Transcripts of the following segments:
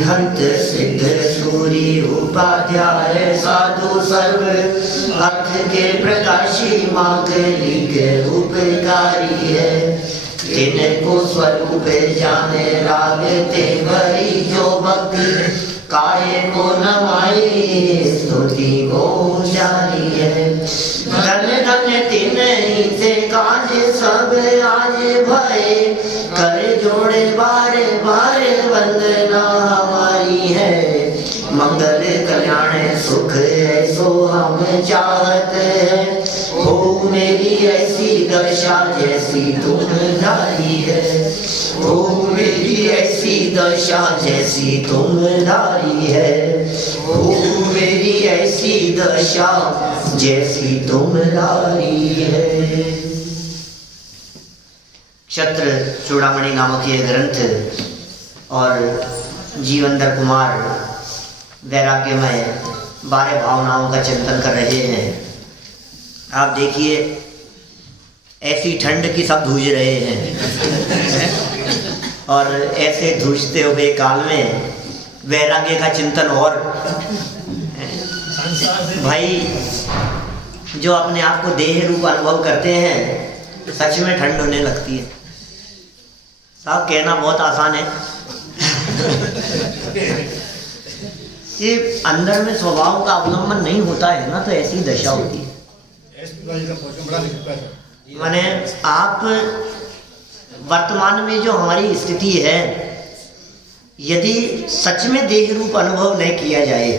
हंत सिद्ध सूरी उपाध्याय साधु सर्व अर्थ के प्रकाशी मांगलिक उपकारी है। तिनको स्वरूप जाने रागते भरी जो भक्ति काय को नमाई स्तुति को जानी है। धन धन तिन से काज सब आज भय कर जोड़े बारे बारे वंदना हमारी है। मंगल कल्याण सुख ऐसो हम चाहत है। हो मेरी ऐसी दशा जैसी तुम धारी है। हो मेरी ऐसी दशा जैसी तुम धारी है। हो मेरी ऐसी दशा जैसी तुम धारी है। क्षत्र चूड़ामणि नामक ये ग्रंथ और जीवनधर कुमार वैराग्यमय 12 भावनाओं का चिंतन कर रहे हैं। आप देखिए ऐसी ठंड की सब धूज रहे हैं और ऐसे धूजते हुए काल में वैराग्य का चिंतन। और भाई जो अपने आप को देह रूप अनुभव करते हैं सच में ठंड होने लगती है। साहब कहना बहुत आसान है, ये अंदर में स्वभाव का अवलंबन नहीं होता है ना तो ऐसी दशा होती है। माने आप वर्तमान में जो हमारी स्थिति है, यदि सच में देह रूप अनुभव नहीं किया जाए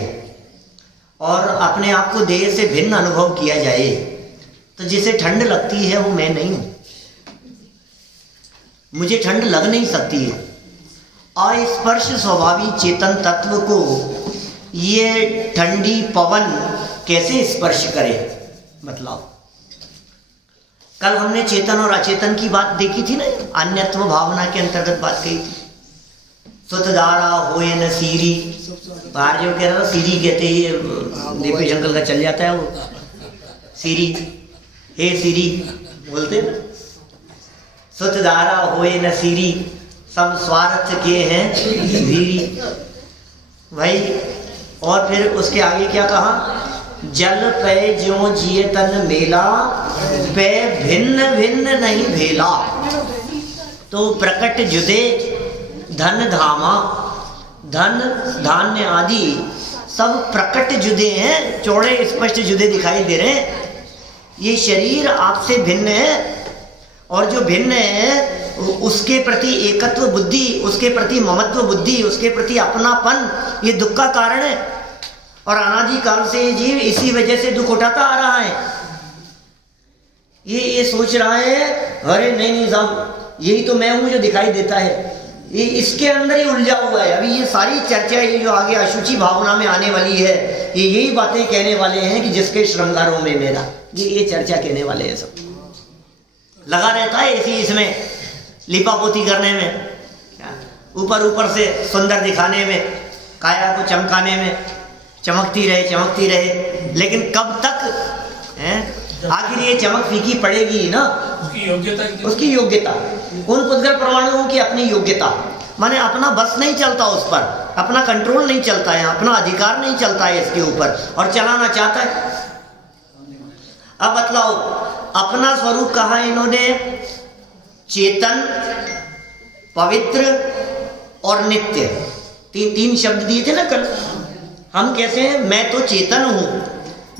और अपने आप को देह से भिन्न अनुभव किया जाए तो जिसे ठंड लगती है वो मैं नहीं हूं। मुझे ठंड लग नहीं सकती है। अस्पर्श स्वभावी चेतन तत्व को ये ठंडी पवन कैसे स्पर्श करे? मतलब कल हमने चेतन और अचेतन की बात देखी थी ना, अन्यत्व भावना के अंतर्गत बात कही थी। सुतधारा होए न सीरी, बाहर जो कह रहा था सीरी कहते ही दीपी जंगल का चल जाता है वो सीरी, हे सीरी बोलते ना। सुतधारा होए न सीरी, सब स्वार्थ के हैं धीरी भाई। और फिर उसके आगे क्या कहा? जल पे ज्यों जिए तन मेला, पे भिन्न भिन्न नहीं भेला। तो प्रकट जुदे धन धामा, धन धान्य आदि सब प्रकट जुदे हैं, चौड़े स्पष्ट जुदे दिखाई दे रहे हैं। ये शरीर आपसे भिन्न है और जो भिन्न है उसके प्रति एकत्व बुद्धि, उसके प्रति ममत्व बुद्धि, उसके प्रति अपनापन, ये दुख का कारण है। और अनादि काल से जीव इसी वजह से दुख उठाता आ रहा है। ये सोच रहा है अरे नहीं साहब यही तो मैं हूं जो दिखाई देता है। ये इसके अंदर ही उलझा हुआ है। अभी ये सारी चर्चा ये जो आगे अशुचि भावना में आने वाली है, ये यही बातें कहने वाले हैं कि जिसके श्रृंगारों में मेरा, ये चर्चा कहने वाले हैं। सब लगा रहता है इसी इसमें लिपापोती करने में, ऊपर ऊपर से सुंदर दिखाने में, काया को चमकाने में, चमकती रहे। लेकिन कब तक है? आखिर ये चमक फीकी पड़ेगी ना। उसकी योग्यता उन पुद्गल परमाणुओं की अपनी योग्यता, माने अपना बस नहीं चलता उस पर, अपना कंट्रोल नहीं चलता है, अपना अधिकार नहीं चलता है इसके ऊपर, और चलाना चाहता है। अब बतलाओ अपना स्वरूप कहा इन्होंने? चेतन, पवित्र और नित्य। तीन शब्द दिए थे ना कल। हम कैसे हैं? मैं तो चेतन हूं,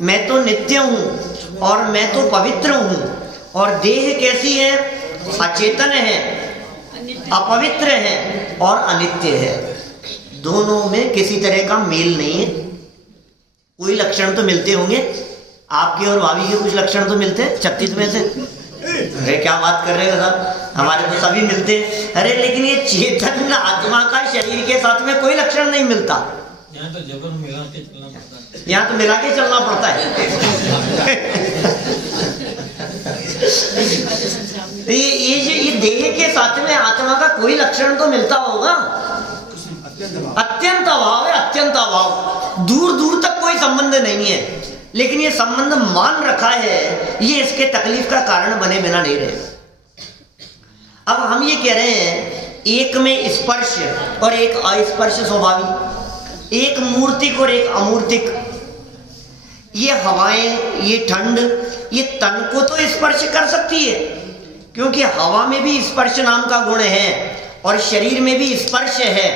मैं तो नित्य हूं और मैं तो पवित्र हूं। और देह कैसी है? अचेतन है, अपवित्र है और अनित्य है। दोनों में किसी तरह का मेल नहीं है। कोई लक्षण तो मिलते होंगे, आपके और भाभी के कुछ लक्षण तो मिलते हैं 36 में से। अरे क्या बात कर रहे हो साहब, हमारे तो सभी मिलते हैं। अरे लेकिन ये चेतन आत्मा का शरीर के साथ में कोई लक्षण नहीं मिलता। यहाँ तो जबर मिला के चलना पड़ता है। यहाँ तो मिला के चलना पड़ता है। ये देह के साथ में आत्मा का कोई लक्षण तो मिलता होगा। अत्यंत अभाव है, अत्यंत अभाव। दूर दूर तक कोई संबंध नहीं है, लेकिन ये संबंध मान रखा है, ये इसके तकलीफ का कारण बने बिना नहीं रहेगा। अब हम ये कह रहे हैं एक में स्पर्श और एक अस्पर्श स्वाभाविक, एक मूर्तिक और एक अमूर्तिक। ये हवाएं, ये ठंड, ये तन को तो स्पर्श कर सकती है, क्योंकि हवा में भी स्पर्श नाम का गुण है और शरीर में भी स्पर्श है,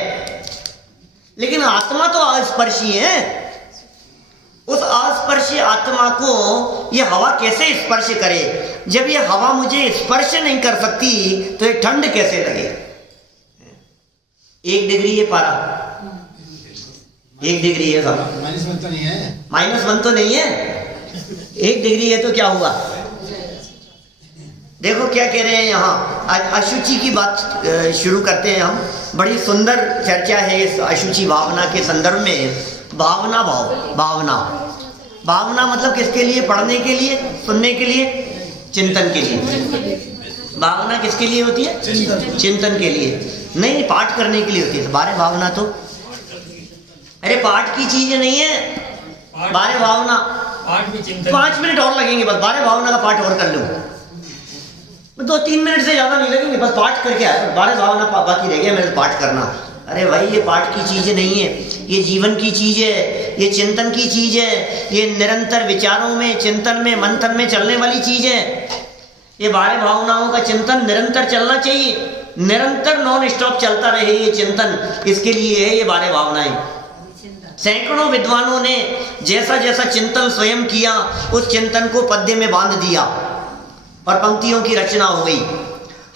लेकिन आत्मा तो अस्पर्शी है। उस अस्पर्शी आत्मा को ये हवा कैसे स्पर्श करे? जब ये हवा मुझे स्पर्श नहीं कर सकती तो ये ठंड कैसे लगे? 1 डिग्री है पारा, 1 डिग्री है साहब, -1 तो नहीं है, -1 तो नहीं है, 1 डिग्री है तो क्या हुआ? देखो क्या कह रहे हैं यहाँ। अशुचि की बात शुरू करते हैं हम। बड़ी सुंदर चर्चा है इस अशुचि भावना के संदर्भ में। भावना भाव, भावना, भावना मतलब किसके लिए? पढ़ने के लिए, सुनने के लिए, चिंतन के लिए। भावना किसके लिए होती है? चिंतन के लिए। नहीं, पाठ करने के लिए होती है। बारे भावना तो अरे पाठ की चीज नहीं है। बारे भावना पाठ भी चिंतन, 5 मिनट और लगेंगे बस, बारे भावना का पाठ और कर लूँ। 2-3 मिनट से ज्यादा नहीं लगेंगे, बस पाठ करके आए। बारे भावना बाकी रह गया मेरे पाठ करना। अरे भाई ये पाठ की चीज नहीं है, ये जीवन की चीज है, ये चिंतन की चीज है, ये निरंतर विचारों में, चिंतन में, मंथन में चलने वाली चीज है। ये बारे भावनाओं का चिंतन निरंतर चलना चाहिए, निरंतर नॉन स्टॉप चलता रहे ये चिंतन। इसके लिए है ये बारे भावनाएं। सैकड़ों विद्वानों ने जैसा जैसा चिंतन स्वयं किया, उस चिंतन को पद्य में बांध दिया और पंक्तियों की रचना हो गई।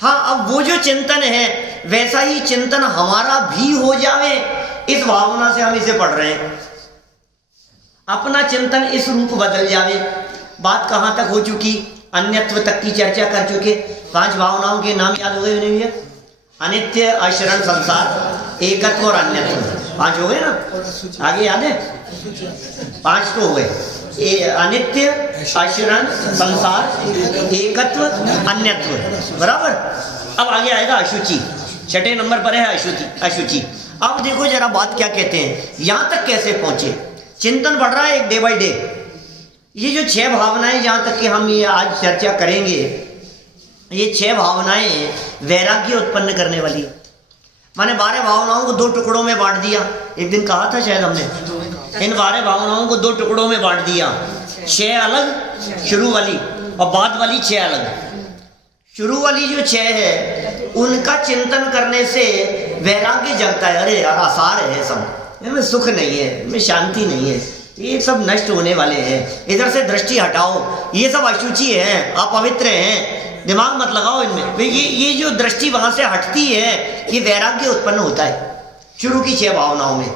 हाँ, अब वो जो चिंतन है वैसा ही चिंतन हमारा भी हो जावे, इस भावना से हम इसे पढ़ रहे हैं। अपना चिंतन इस रूप बदल जावे। बात कहाँ तक हो चुकी? अन्यत्व तक की चर्चा कर चुके। 5 भावनाओं के नाम याद हो गए नहीं भैया? अनित्य, अशरण, संसार, एकत्व और अन्यत्व। 5 हो गए ना? आगे याद है? 5 तो हो गए। अनित्य, अशरण, संसार, एकत्व, अन्यत्व, बराबर। अब आगे आएगा अशुचि। 6ठे नंबर पर है अशुचि। अब देखो जरा बात क्या कहते हैं, यहां तक कैसे पहुंचे। चिंतन बढ़ रहा है एक डे बाय डे। ये जो 6 भावनाएं जहां तक कि हम ये आज चर्चा करेंगे, ये 6 भावनाएं वैराग्य उत्पन्न करने वाली है। माने 12 भावनाओं को 2 टुकड़ों में बांट दिया। एक दिन कहा था शायद हमने, इन 12 भावनाओं को 2 टुकड़ों में बांट दिया। 6 अलग शुरू वाली और बाद वाली 6 अलग। शुरू वाली जो 6 है उनका चिंतन करने से वैराग्य जगता है। अरे यार आसार है सब, इनमें सुख नहीं है, इनमें शांति नहीं है, ये सब नष्ट होने वाले हैं, इधर से दृष्टि हटाओ, ये सब अशुचि है, अपवित्र हैं, दिमाग मत लगाओ इनमें। ये जो दृष्टि वहां से हटती है, ये वैराग्य उत्पन्न होता है शुरू की 6 भावनाओं में।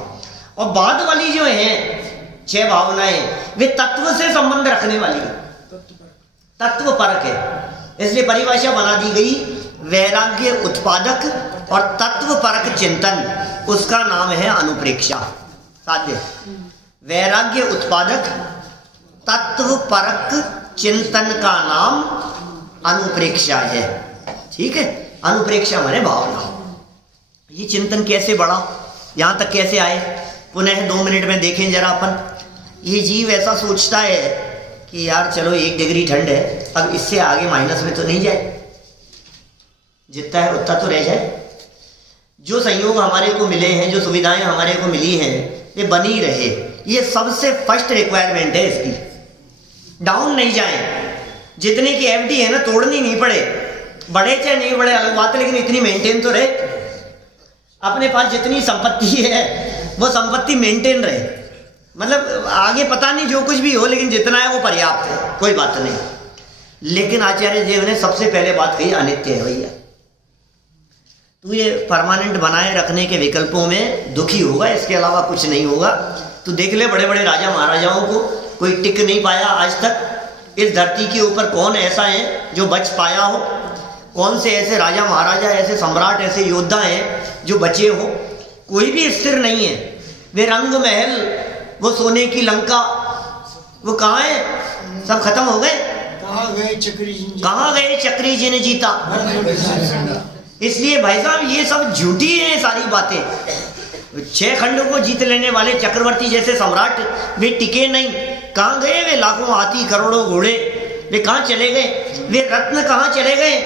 और बाद वाली जो है 6 भावनाएं, वे तत्व से संबंध रखने वाली है, तत्व परक है। इसलिए परिभाषा बना दी गई, वैराग्य उत्पादक और तत्व परक चिंतन, उसका नाम है अनुप्रेक्षा। साध्य वैराग्य उत्पादक तत्व परक चिंतन का नाम अनुप्रेक्षा है। ठीक है, अनुप्रेक्षा माने भावना। ये चिंतन कैसे बढ़ा, यहां तक कैसे आए, पुनः 2 मिनट में देखें जरा अपन। ये जीव ऐसा सोचता है कि यार चलो 1 डिग्री ठंड है, अब इससे आगे माइनस में तो नहीं जाए, जितना है उतना तो रह जाए। जो संयोग हमारे को मिले हैं, जो सुविधाएं हमारे को मिली हैं, ये बनी रहे, ये सबसे फर्स्ट रिक्वायरमेंट है इसकी। डाउन नहीं जाए। जितने की एफडी है ना, तोड़नी नहीं पड़े, बढ़े चाहे नहीं बढ़े अलग बात है, लेकिन इतनी मेंटेन तो रहे। अपने पास जितनी संपत्ति है वो संपत्ति मेंटेन रहे, मतलब आगे पता नहीं जो कुछ भी हो, लेकिन जितना है वो पर्याप्त है, कोई बात नहीं। लेकिन आचार्य देव ने सबसे पहले बात कही अनित्य है भैया, तू ये परमानेंट बनाए रखने के विकल्पों में दुखी होगा, इसके अलावा कुछ नहीं होगा। तू देख ले बड़े बड़े राजा महाराजाओं को, कोई टिक नहीं पाया आज तक इस धरती के ऊपर। कौन ऐसा है जो बच पाया हो? कौन से ऐसे राजा महाराजा, ऐसे सम्राट, ऐसे योद्धा हैं जो बचे हो? कोई भी स्थिर नहीं है। वे रंग महल, वो सोने की लंका, वो कहाँ है? सब खत्म हो गए। कहाँ गए चक्री जिन जीता? इसलिए भाई साहब ये सब झूठी है सारी बातें। 6 खंड को जीत लेने वाले चक्रवर्ती जैसे सम्राट, वे टिके नहीं। कहाँ गए वे लाखों हाथी, करोड़ों घोड़े? वे कहाँ चले गए? वे रत्न कहाँ चले गए?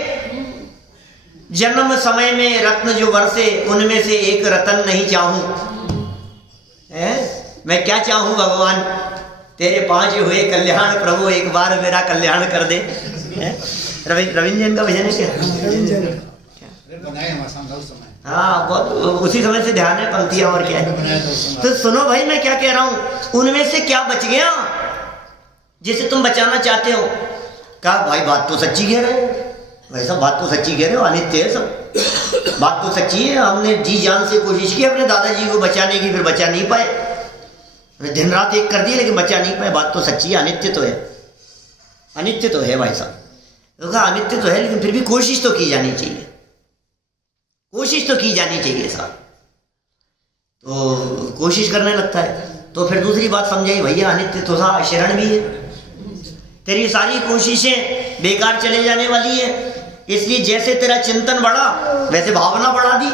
जन्म समय में रत्न जो बरसे उनमें से एक रतन नहीं चाहूं। मैं क्या चाहूं भगवान, तेरे 5 हुए कल्याण प्रभु, एक बार मेरा कल्याण कर दे। रविंद्र जैन का भजन है क्या? हाँ, बहुत उसी समय से ध्यान है पंक्तियां, और क्या है। तो सुनो भाई, मैं क्या कह रहा हूं, उनमें से क्या बच गया जिसे तुम बचाना चाहते हो? कहा भाई बात तो सच्ची कह रहे हो भाई साहब, बात तो सच्ची कह रहे हो, अनित्य है सब, बात तो सच्ची है। हमने जी जान से कोशिश की अपने दादाजी को बचाने की, फिर बचा नहीं पाए। दिन रात एक कर दिए लेकिन बचा नहीं पाए। बात तो सच्ची है, अनित्य तो है, अनित्य तो है भाई साहब। तो कहा अनित्य तो है लेकिन फिर भी कोशिश तो की जानी चाहिए, कोशिश तो की जानी चाहिए साहब। तो कोशिश करने लगता है। तो फिर दूसरी बात समझाई, भैया अनित्य तो था, शरण भी है, तेरी सारी कोशिशें बेकार चले जाने वाली है। इसलिए जैसे तेरा चिंतन बढ़ा वैसे भावना बढ़ा दी,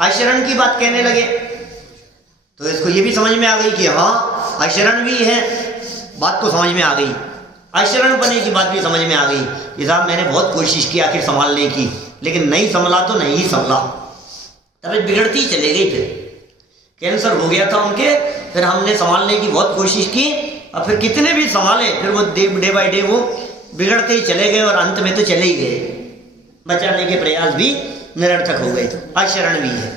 अशरण की बात कहने लगे। तो इसको ये भी समझ में आ गई कि हाँ अशरण भी है, बात तो समझ में आ गई, अशरण बने की बात भी समझ में आ गई। ये साहब मैंने बहुत कोशिश की आखिर संभालने की, लेकिन नहीं संभला तो नहीं ही संभला, तबीयत बिगड़ती चले गई। फिर कैंसर हो गया था उनके, फिर हमने संभालने की बहुत कोशिश की, और फिर कितने भी संभाले फिर वो डे बाय डे वो बिगड़ते ही चले गए, और अंत में तो चले ही गए, बचाने के प्रयास भी निरर्थक हो गए। अशरण भी है,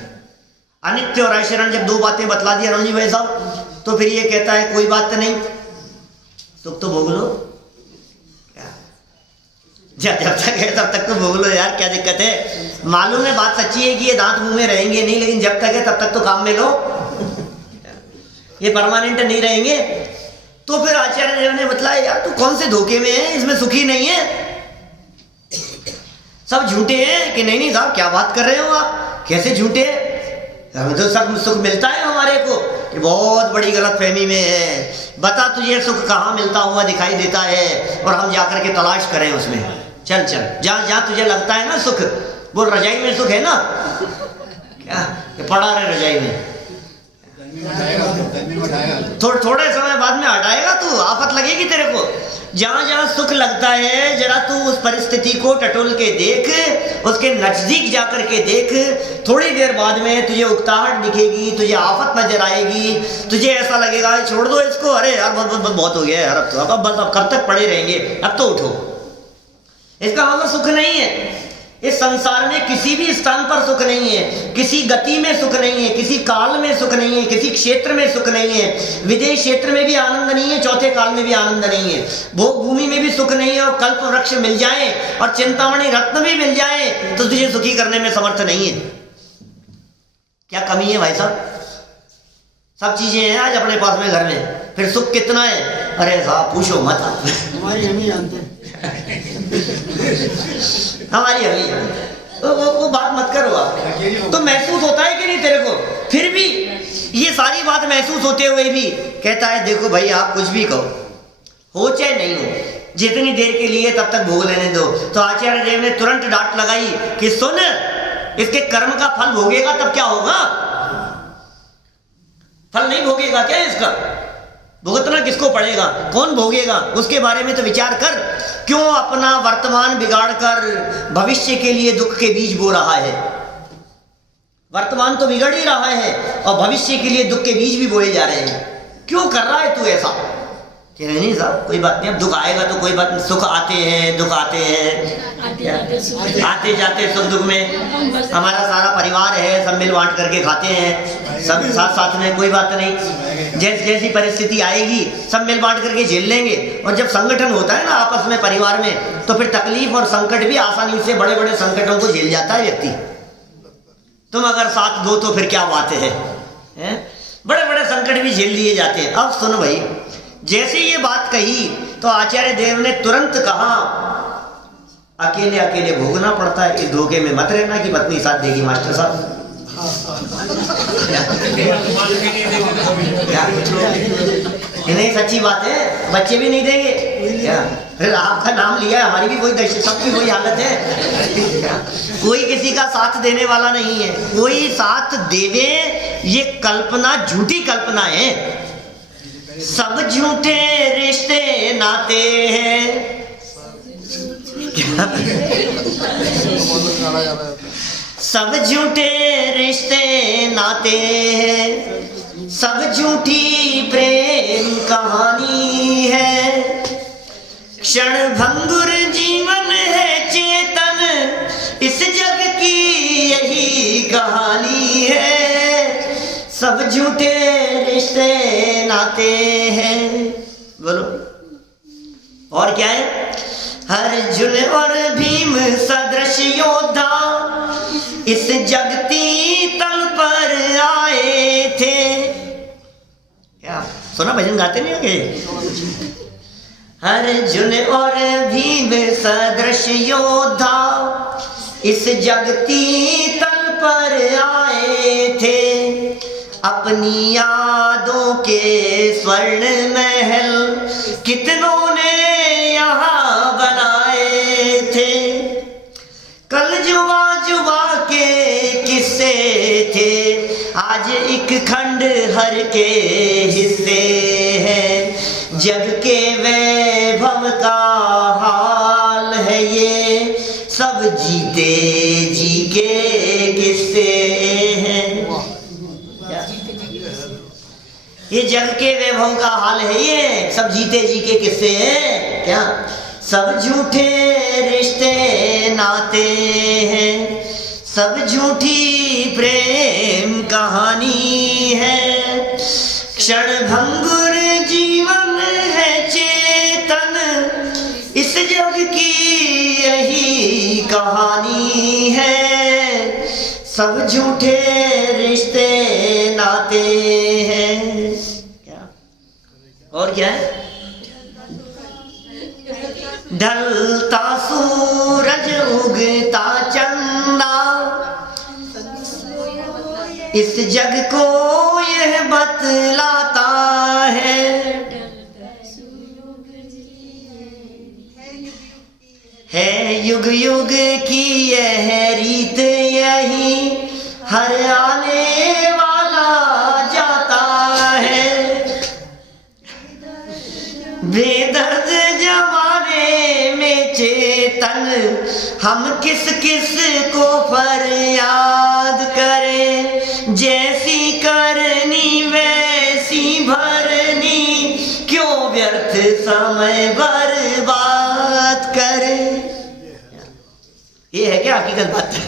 अनित्य और अशरण जब 2 बातें बतला दी अरुण जी भाई साहब, तो फिर ये कहता है कोई बात नहीं, सुख तो भोग लो, जब तक है तब तक तो भोग लो यार, क्या दिक्कत है। मालूम है बात सच्ची है कि ये दांत मुंह में रहेंगे नहीं, लेकिन जब तक है तब तक तो काम में लो, ये परमानेंट नहीं रहेंगे। तो फिर आचार्य देव ने बतलाया यार तू कौन से धोखे में है, इसमें सुखी नहीं है, सब झूठे हैं। कि नहीं साहब क्या बात कर रहे हो आप, कैसे झूठे, हमें तो सब सुख मिलता है हमारे को। कि बहुत बड़ी गलतफहमी में है, बता तुझे सुख कहाँ मिलता हुआ दिखाई देता है, और हम जाकर के तलाश करें उसमें। चल चल जहाँ जहाँ तुझे लगता है ना सुख, वो रजाई में सुख है ना, क्या पड़ा रहे रजाई में, थोड़े समय बाद में हटाएगा तू, आफत लगेगी तेरे को। जहां जहां सुख लगता है जरा तू उस परिस्थिति को टटोल के देख, उसके नजदीक जाकर के देख, थोड़ी देर बाद में तुझे उकताहट दिखेगी, तुझे आफत नजर आएगी, तुझे ऐसा लगेगा छोड़ दो इसको, अरे यार बहुत हो गया यार, अब तो अब बस अब कब तक पड़े रहेंगे, अब तो उठो। इसका मतलब सुख नहीं है, इस संसार में किसी भी स्थान पर सुख नहीं है, किसी गति में सुख नहीं है, किसी काल में सुख नहीं है, किसी क्षेत्र में सुख नहीं है, विदेश क्षेत्र में भी आनंद नहीं है, चौथे काल में भी आनंद नहीं है, भोग भूमि में भी सुख नहीं है। और कल्प वृक्ष मिल जाए और चिंतामणि रत्न भी मिल जाए तो तुझे सुखी करने में समर्थ नहीं है। क्या कमी है भाई साहब, सब चीजें हैं आज अपने पास में घर में, फिर सुख कितना है, अरे साहब पूछो मत, हमारी हम ही जानते हैं। हमारी अभी वो बात मत करो आप। तो महसूस होता है कि नहीं तेरे को, फिर भी ये सारी बात महसूस होते हुए भी कहता है देखो भाई आप कुछ भी कहो, हो चाहे नहीं हो, जितनी देर के लिए तब तक भोग लेने दो। तो आचार्य देव ने तुरंत डांट लगाई कि सुन, इसके कर्म का फल भोगेगा तब क्या होगा, फल नहीं भोगेगा क्या, इसका भुगतना किसको पड़ेगा, कौन भोगेगा, उसके बारे में तो विचार कर। क्यों अपना वर्तमान बिगाड़कर भविष्य के लिए दुख के बीज बो रहा है, वर्तमान तो बिगड़ ही रहा है और भविष्य के लिए दुख के बीज भी बोए जा रहे हैं, क्यों कर रहा है तू ऐसा। कि नहीं साहब कोई बात नहीं, अब दुख आएगा तो कोई बात नहीं, सुख आते हैं दुख आते हैं, आते जाते सुख दुख में हमारा सारा परिवार है, सब मिल बांट करके खाते हैं, सब साथ साथ में, कोई बात नहीं। जैसी परिस्थिति आएगी सब मिल बांट करके झेल लेंगे। और जब संगठन होता है ना आपस में परिवार में, तो फिर तकलीफ और संकट भी आसानी से, बड़े बड़े संकटों को झेल जाता है व्यक्ति। तुम अगर साथ दो तो फिर क्या बात है, बड़े बड़े संकट भी झेल लिए जाते हैं। अब सुनो भाई, जैसे ये बात कही तो आचार्य देव ने तुरंत कहा अकेले अकेले भोगना पड़ता है, इस धोखे में मत रहना कि पत्नी साथ देगी मास्टर साहब। नहीं सच्ची बात है, बच्चे भी नहीं देंगे क्या, फिर आपका नाम लिया, हमारी भी कोई दशा, सबकी कोई हालत है, कोई किसी का साथ देने वाला नहीं है, कोई साथ देवे ये कल्पना, झूठी कल्पना है। सब झूठे रिश्ते नाते हैं, सब झूठे रिश्ते नाते हैं, सब झूठी प्रेम कहानी है, क्षण भंगुर जीवन है चेतन, इस जग की यही कहानी है, सब झूठे रिश्ते नाते हैं। बोलो और क्या है? अर्जुन और भीम सदृश योद्धा इस जगती तल पर आए थे। क्या सुना? भजन गाते नहीं होंगे? अर्जुन और भीम सदृश योद्धा इस जगती तल पर आए थे, अपनी यादों के स्वर्ण महल कितनों ने यहाँ बनाए थे, कल जुआ जुआ के किस्से थे, आज एक खंड हर के हिस्से हैं, जग के वैभव का हाल है ये, सब जीते जी के किस्से हैं। ये जग के वैभव का हाल है ये, सब जीते जी के किस्से हैं। क्या? सब झूठे रिश्ते नाते हैं, सब झूठी प्रेम कहानी है, क्षण भंगुर जीवन है चेतन, इस जग की यही कहानी है, सब झूठे रिश्ते नाते हैं। क्या और क्या है? ढलता सूरज उगता चंदा, इस जग को यह बतलाता है, युग युग की यह रीत यही, हर आने वाला जाता है, बेदर्द जमाने में चेतन, हम किस किस को फरियाद करें, जैसी करनी वैसी भरनी, क्यों व्यर्थ समय बर्बाद करें। ये है क्या हकीकत बात है?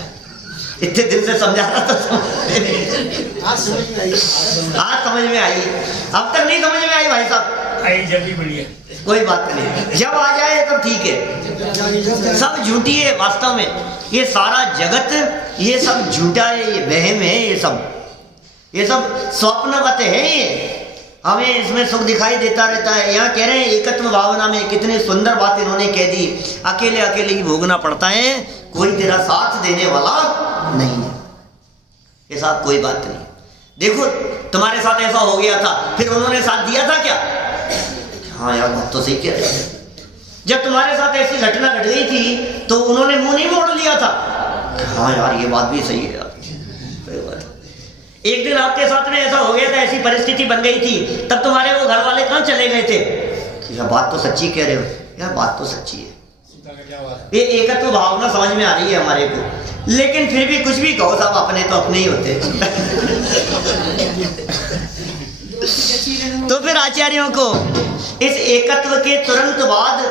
इतने दिन से समझा रहा था, आज समझ में आई। अब तक नहीं समझ में आई भाई साहब? आई जल्दी बढ़िया, कोई बात नहीं, जब आ जाए तब ठीक है। सब झूठी है वास्तव में, ये सारा जगत ये सब झूठा है, ये वहम है, ये सब स्वप्नवत है। ये हमें इसमें सुख दिखाई देता रहता है। यहाँ कह रहे हैं एकत्व भावना में कितनी सुंदर बात इन्होंने कह दी, अकेले अकेले ही भोगना पड़ता है, कोई तेरा साथ देने वाला नहीं है। ये साथ कोई बात नहीं। देखो तुम्हारे साथ ऐसा हो गया था, फिर उन्होंने साथ दिया था क्या? हाँ यार बात तो सही कह रहे हैं। जब तुम्हारे साथ ऐसी घटना घट गई थी तो उन्होंने मुंह नहीं मोड़ लिया था? हाँ यार ये बात भी सही है यार। एक दिन आपके साथ में ऐसा हो गया था, ऐसी परिस्थिति बन गई थी, तब तुम्हारे वो घर वाले कहाँ चले गए थे? यार बात तो सच्ची कह रहे हो, यार बात तो सच्ची है। ये एकत्व भावना समझ में आ रही है हमारे को, लेकिन फिर भी कुछ भी कहो साहब, अपने तो अपने ही होते। तो फिर आचार्यों को इस एकत्व के तुरंत बाद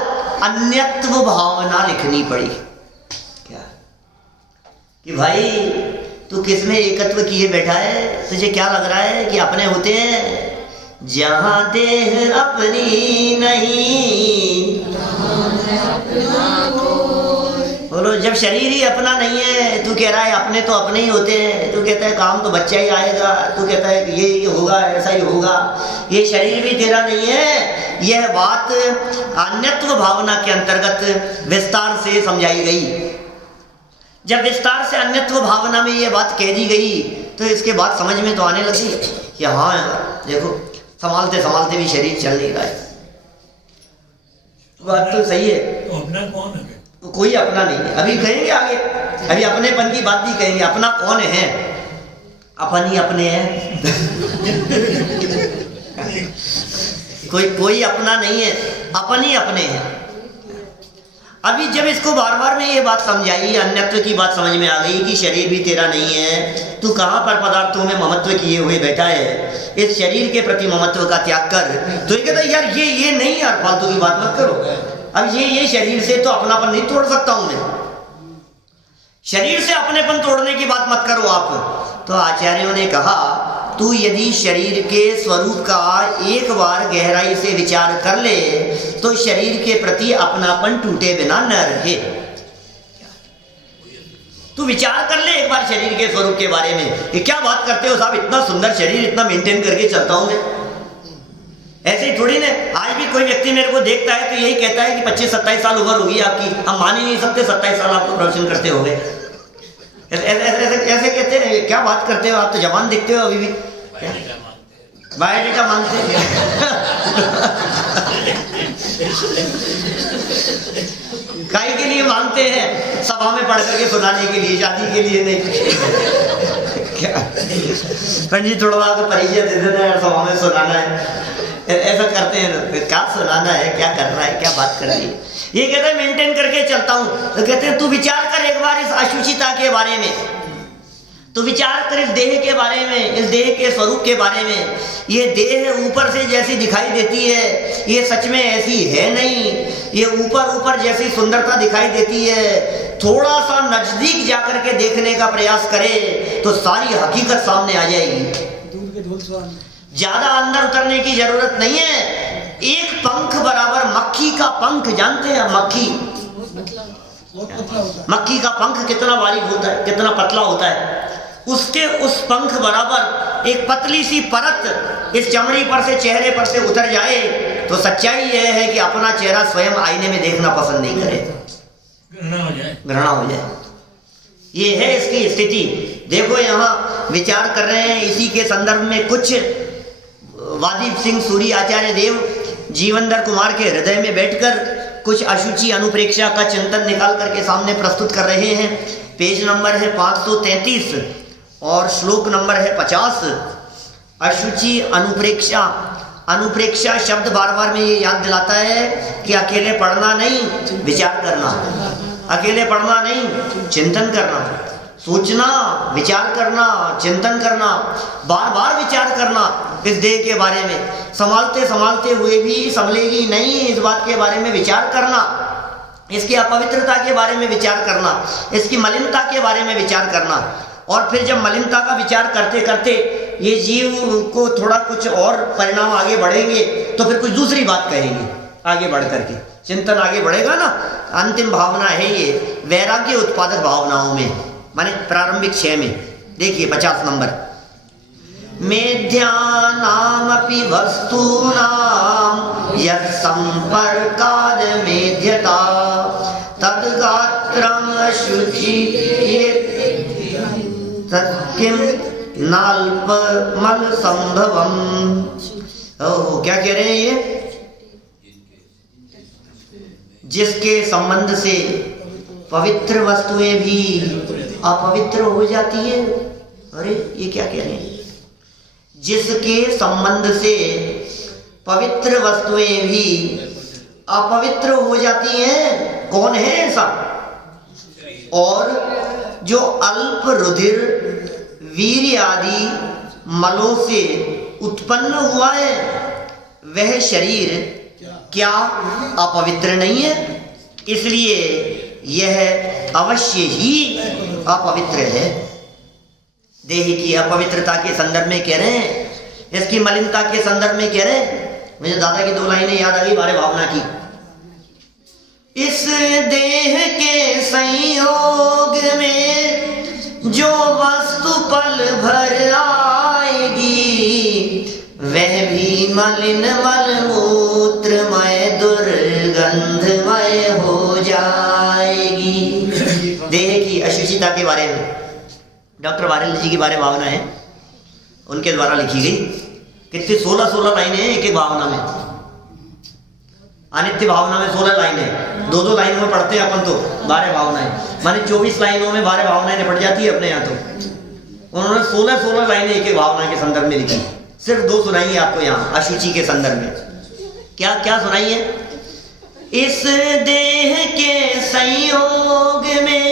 अन्यत्व भावना लिखनी पड़ी। क्या कि भाई तू किस में एकत्व किए बैठा है? तुझे क्या लग रहा है कि अपने होते हैं? जहां देह अपनी नहीं, बोलो जब शरीर ही अपना नहीं है, तू कह रहा है अपने तो अपने ही होते हैं, तू कहता है काम तो बच्चा ही आएगा, तू कहता है कि ये होगा ऐसा ही होगा, ये शरीर भी तेरा नहीं है। यह बात अन्यत्व भावना के अंतर्गत विस्तार से समझाई गई। जब विस्तार से अन्यत्व भावना में ये बात कह दी गई तो इसके बाद समझ में तो आने लगी कि हाँ यार देखो संभालते संभालते भी शरीर चल नहीं रहा है, बात तो सही है। तो अपना कौन है? तो कोई अपना नहीं है। अभी कहेंगे आगे, अभी अपनेपन की बात भी कहेंगे। अपना कौन है? अपन ही अपने हैं। कोई अपना नहीं है, अपन ही अपने हैं। अभी जब इसको बार बार में ये बात समझाई, अन्यत्व की बात समझ में आ गई कि शरीर भी तेरा नहीं है, तू कहाँ पर पदार्थों में ममत्व किए हुए बैठा है, इस शरीर के प्रति ममत्व का त्याग कर। तो ये कहता है यार ये नहीं यार, फालतू की बात मत करो। अब ये शरीर से तो अपनापन नहीं तोड़ सकता हूं मैं, शरीर से अपनेपन तोड़ने की बात मत करो आप। तो आचार्यों ने कहा तू यदि शरीर के स्वरूप का एक बार गहराई से विचार कर ले तो शरीर के प्रति अपनापन टूटे बिना न रहे। तू विचार कर ले एक बार शरीर के स्वरूप के बारे में कि क्या बात करते हो साहब, इतना सुंदर शरीर इतना मेंटेन करके चलता हूं मैं। ऐसे ही थोड़ी ना, आज भी कोई व्यक्ति मेरे को देखता है तो यही कहता है कि 25-27 साल उम्र होगी आपकी, हम मान ही नहीं सकते 27 साल आपको प्रोफेशन करते हो गए। ऐसे कहते हैं, क्या बात करते हो आप, तो जवान दिखते हो अभी भी। बायोडेटा मांगते हैं काई के लिए मांगते हैं, सभा में पढ़ करके सुनाने के लिए, शादी के लिए नहीं। क्या पंडित थोड़ा आपको परिचय दे देना है, सभा में सुनाना है, ऐसा करते हैं लोग। क्या सुनाना है, क्या करना है, क्या बात करनी है। ये कहते हैं मेंटेन करके चलता हूं, तो कहते हैं तू विचार कर एक बार इस अशुचिता के बारे में, तो विचार कर इस देह के बारे में, इस देह के स्वरूप के बारे में। ये देह ऊपर से जैसी दिखाई देती है ये सच में ऐसी है नहीं, ये ऊपर जैसी सुंदरता दिखाई देती है, थोड़ा सा नजदीक जाकर के देखने का प्रयास करे तो सारी हकीकत सामने आ जाएगी। ज्यादा अंदर उतरने की जरूरत नहीं है। एक पंख बराबर मक्खी का पंख, जानते हैं मक्खी का पंख कितना बारीक होता है, कितना पतला होता है, उसके उस पंख बराबर एक पतली सी परत इस चमड़ी पर से, चेहरे पर से उतर जाए तो सच्चाई यह है कि अपना चेहरा स्वयं आईने में देखना पसंद नहीं करे, घृणा हो जाए। ये है इसकी स्थिति। देखो यहाँ विचार कर रहे हैं, इसी के संदर्भ में कुछ वादी सिंह सूरी आचार्य देव जीवनधर कुमार के हृदय में बैठकर कुछ अशुचि अनुप्रेक्षा का चिंतन निकाल करके सामने प्रस्तुत कर रहे हैं। पेज नंबर है 533 और श्लोक नंबर है 50। अशुचि अनुप्रेक्षा, अनुप्रेक्षा शब्द बार बार में ये याद दिलाता है कि अकेले पढ़ना नहीं, विचार करना, अकेले पढ़ना नहीं, चिंतन करना, सोचना, विचार करना, चिंतन करना, बार बार विचार करना इस देह के बारे में। संभालते संभालते हुए भी संभलेगी नहीं, इस बात के बारे में विचार करना, इसकी अपवित्रता के बारे में विचार करना, इसकी मलिनता के बारे में विचार करना। और फिर जब मलिनता का विचार करते करते ये जीव को थोड़ा कुछ और परिणाम आगे बढ़ेंगे तो फिर कुछ दूसरी बात कहेंगे, आगे बढ़ करके चिंतन आगे बढ़ेगा ना। अंतिम भावना है ये वैराग्य उत्पादक भावनाओं में, माने प्रारंभिक 6 में। देखिए 50 नंबर, मेध्यानामपि वस्तूनां यत् संपर्काद मेध्यता तद्गात्रं अशुचियेत् तत्किं नाल्पमल संभवम्। ओह, क्या कह रहे हैं ये? जिसके संबंध से पवित्र वस्तुएं भी अपवित्र हो जाती है। अरे ये क्या कह रहे हैं? जिसके संबंध से पवित्र वस्तुएं भी अपवित्र हो जाती हैं, कौन है ऐसा? और जो अल्प रुधिर वीर्य आदि मलों से उत्पन्न हुआ है वह शरीर क्या अपवित्र नहीं है? इसलिए यह अवश्य ही अपवित्र है। देह की अपवित्रता के संदर्भ में कह रहे हैं, इसकी मलिनता के संदर्भ में कह रहे हैं। मुझे दादा की 2 लाइनें याद आ गई बारे भावना की। इस देह के संयोग में जो वस्तु पल भर आएगी वह भी मलिन मलमूत्रमय दुर्गंधमय हो जाएगी। देह की अशुचिता के बारे में डॉक्टर वारिल जी की बारे भावना है, उनके द्वारा लिखी गई। कितनी 16 लाइनें हैं एक एक भावना में। अनित्य भावना में 16 लाइनें, 2 लाइनों में पढ़ते हैं अपन तो 12 भावनाएं, माने 24 लाइनों में 12 भावनाएं निपट जाती है अपने यहाँ। तो उन्होंने 16 लाइनें एक एक भावना के संदर्भ में लिखी। सिर्फ 2 सुनाई है आपको यहाँ अशुचि के संदर्भ में। क्या क्या सुनाई है? इस देह के संयोग में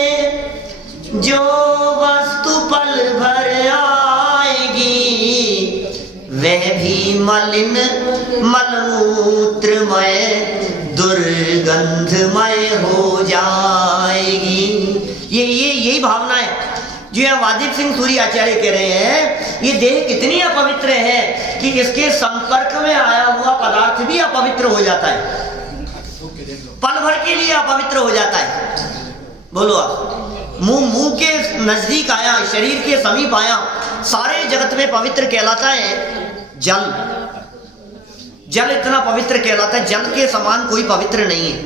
जो वस्तु पल भर आएगी वह भी मलिन मलमूत्रमय दुर्गंधमय हो जाएगी। यही भावना है जो यहाँ वाजिब सिंह सूरी आचार्य कह रहे हैं। ये देह कितनी अपवित्र है कि इसके संपर्क में आया हुआ पदार्थ भी अपवित्र हो जाता है, पल भर के लिए अपवित्र हो जाता है। बोलो आप, मुंह के नजदीक आया, शरीर के समीप आया, सारे जगत में पवित्र कहलाता है जल। जल इतना पवित्र कहलाता है, जल के समान कोई पवित्र नहीं है।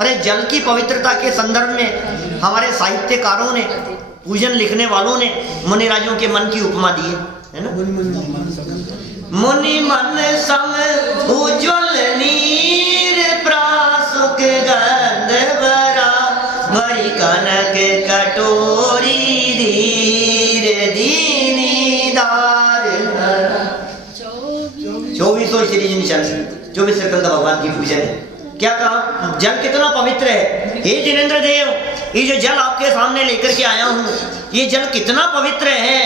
अरे जल की पवित्रता के संदर्भ में हमारे साहित्यकारों ने, पूजन लिखने वालों ने मुनिराजों के मन की उपमा दी है ना। मुनि मन संग उज्ज्वल नीर प्रासुक गंध भरा भरी कनक कटोरी धीर दीनीदार। 2400 श्री चंद 24 सेकंड भगवान की पूजा है। क्या कहा, जल कितना पवित्र है। हे जिनेंद्र देव, ये जो जल आपके सामने लेकर के आया हूँ, ये जल कितना पवित्र है।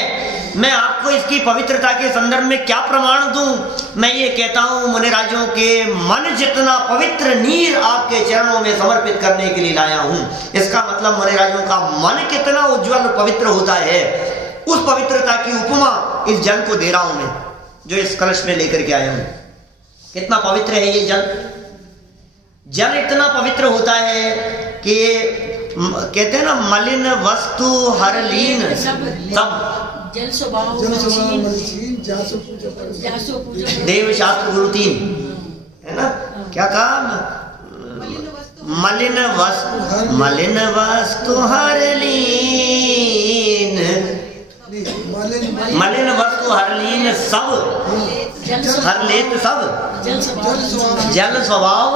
मैं आपको इसकी पवित्रता के संदर्भ में क्या प्रमाण दूं। मैं ये कहता हूँ मुनिराजों के मन जितना पवित्र नीर आपके चरणों में समर्पित करने के लिए लाया हूँ। इसका मतलब मुनिराजों का मन कितना उज्जवल पवित्र होता है, उस पवित्रता की उपमा इस जल को दे रहा हूं मैं, जो इस कलश में लेकर के आया हूं। कितना पवित्र है ये जल। जल इतना पवित्र होता है कि कहते हैं ना, मलिन वस्तु हर लीन सब जल स्वभाव देव शास्त्र गुरु 3 है ना। क्या कहा, मलिन वस्तु हर लीन, मलिन वस्तु हर लीन सब हर लेत सब जल स्वभाव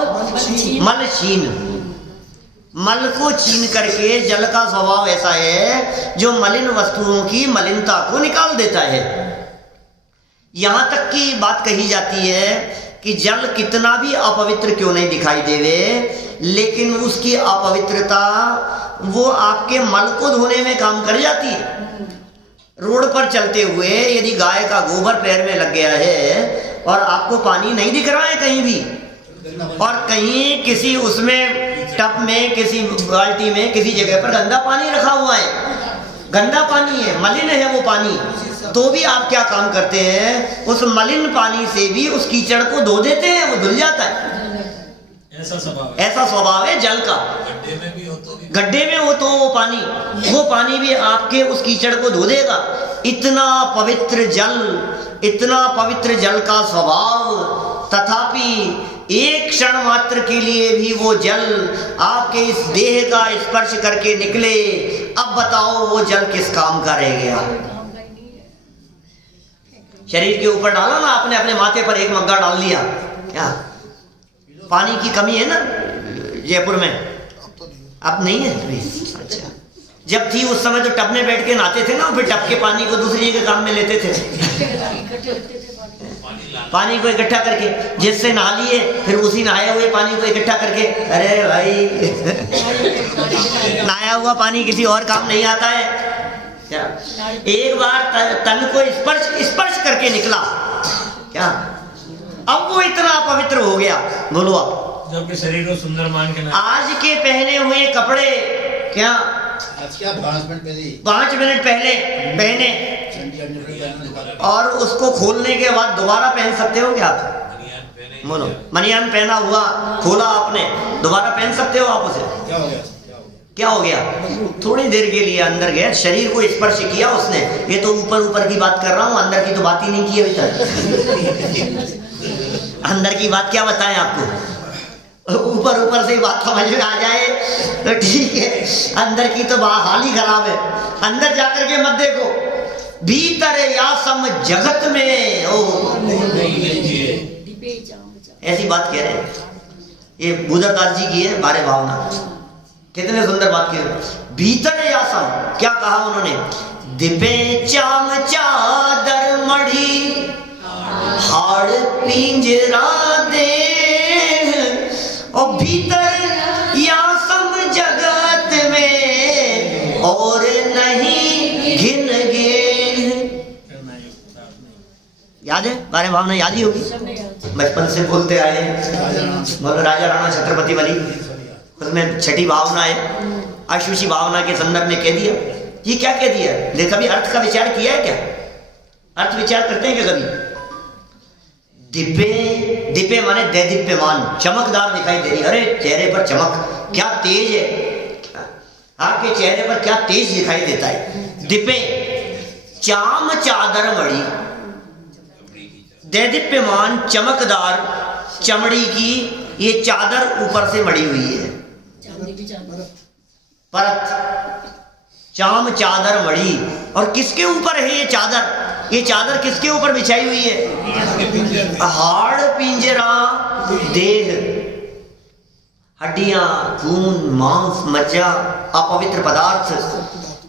मल छीन। मल को छीन करके जल का स्वभाव ऐसा है जो मलिन वस्तुओं की मलिनता को निकाल देता है। यहां तक की बात कही जाती है कि जल कितना भी अपवित्र क्यों नहीं दिखाई देवे, लेकिन उसकी अपवित्रता वो आपके मल को धोने में काम कर जाती है। रोड पर चलते हुए यदि गाय का गोबर पैर में लग गया है और आपको पानी नहीं दिख रहा है कहीं भी, और कहीं किसी उसमें टब में, किसी बाल्टी में, किसी जगह पर गंदा पानी रखा हुआ है, गंदा पानी है, मलिन है वो पानी, तो भी आप क्या काम करते हैं, उस मलिन पानी से भी उस कीचड़ को धो देते हैं, वो धुल जाता है। ऐसा स्वभाव है जल का। गड्ढे में हो तो वो पानी भी आपके उस कीचड़ को धो देगा। इतना पवित्र जल का स्वभाव, तथापि एक क्षण मात्र के लिए भी वो जल आपके इस देह का स्पर्श करके निकले। अब बताओ वो जल किस काम का रह गया। शरीर के ऊपर डाला ना आपने, अपने माथे पर एक मग्गा डाल लिया, क्या पानी की कमी है ना जयपुर में? अब नहीं है। अच्छा, जब थी उस समय तो टब में बैठ के नहाते थे ना, फिर टब के पानी को दूसरी जगह काम में लेते थे, पानी को इकट्ठा करके, जिससे नहा लिए फिर उसी नहाए हुए पानी को इकट्ठा करके, अरे भाई नहाया हुआ पानी किसी और काम नहीं आता है क्या? एक बार तन को स्पर्श करके निकला क्या, अब वो इतना अपवित्र हो गया। बोलो आप, जबकि शरीर को सुंदर मान के आज के पहने हुए कपड़े क्या 5 मिनट पहले पहने और उसको खोलने के बाद दोबारा पहन सकते हो क्या आप? बोलो, मनियान पहना हुआ खोला आपने, दोबारा पहन सकते हो आप उसे? क्या हो गया? थोड़ी देर के लिए अंदर गया, शरीर को स्पर्श किया उसने। ये तो ऊपर की बात कर रहा हूँ, अंदर की तो बात ही नहीं की अभी तक। अंदर की बात क्या बताएं आपको? ऊपर से बात समझ में आ जाए तो ठीक है, अंदर की तो हाल ही खराब है। अंदर जाकर के मत देखो, भीतर या सम जगत में ओ ऐसी बात कह रहे हैं। ये बुद्धदास जी की है बारे भावना, कितने सुंदर बात की। भीतर या सम, क्या कहा उन्होंने? दिपे चाम चादर मढ़ी हाड़ पिंजरा दे, और भीतर याद है? बारे भावना याद ही होगी, बचपन से बोलते आए हैं। बोलो राजा राणा छत्रपति वाली, उसमें छठी भावना है, आशुषी भावना के संदर्भ में कह दिया। ये क्या कह दिया? देखा कभी अर्थ का विचार किया है क्या? अर्थ विचार करते हैं क्या कभी? दिव्य, दिव्य माने दैदीप्यमान, चमकदार दिखाई दे रही। अरे चेहरे पर चमक, क्या तेज है, आपके चेहरे पर क्या तेज दिखाई देता है। दिव्य, चाम चादर मड़ी, दैदीप्यमान चमकदार चमड़ी की ये चादर ऊपर से मड़ी हुई है, परत, चाम चादर मड़ी। और किसके ऊपर है ये चादर? ये चादर किसके ऊपर बिछाई हुई है? हाड़ पिंजरा देह, हड्डियां, खून, मांस, मज्जा, अपवित्र पदार्थ,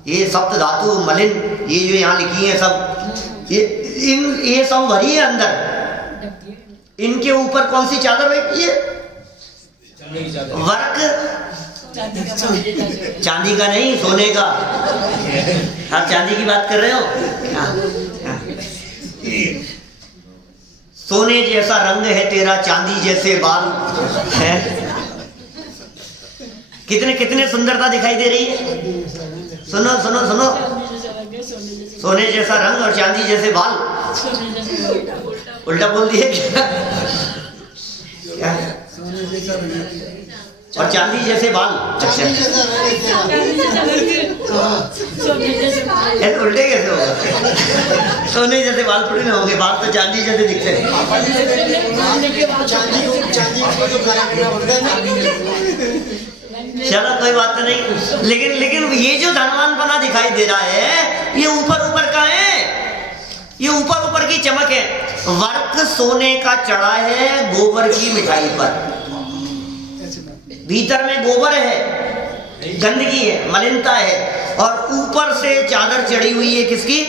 ये सप्त धातु, मलिन, ये जो यहाँ लिखी है सब, ये सब भरी है अंदर। इनके ऊपर कौन सी चादर बैठी है? वर्क, चांदी का नहीं, सोने का। आप चांदी की बात कर रहे हो? सोने जैसा रंग है तेरा, चांदी जैसे बाल है। कितने कितने सुंदरता दिखाई दे रही है। सुनो सुनो सुनो, सोने जैसा रंग और चांदी जैसे बाल। उल्टा बोल दिए क्या? और चांदी जैसे बाल। अच्छा, ऐसे उल्टे कैसे होगा? सोने जैसे बाल थोड़ी ना होंगे, बाल तो चांदी जैसे दिखते हैं। चलो कोई बात तो नहीं, लेकिन ये जो धनवानपना दिखाई दे रहा है, ये ऊपर ऊपर का है, ये ऊपर ऊपर की चमक है। वर्क सोने का चढ़ा है गोबर की मिठाई पर, भीतर में गोबर है, गंदगी है, मलिनता है, और ऊपर से चादर चढ़ी हुई है किसकी?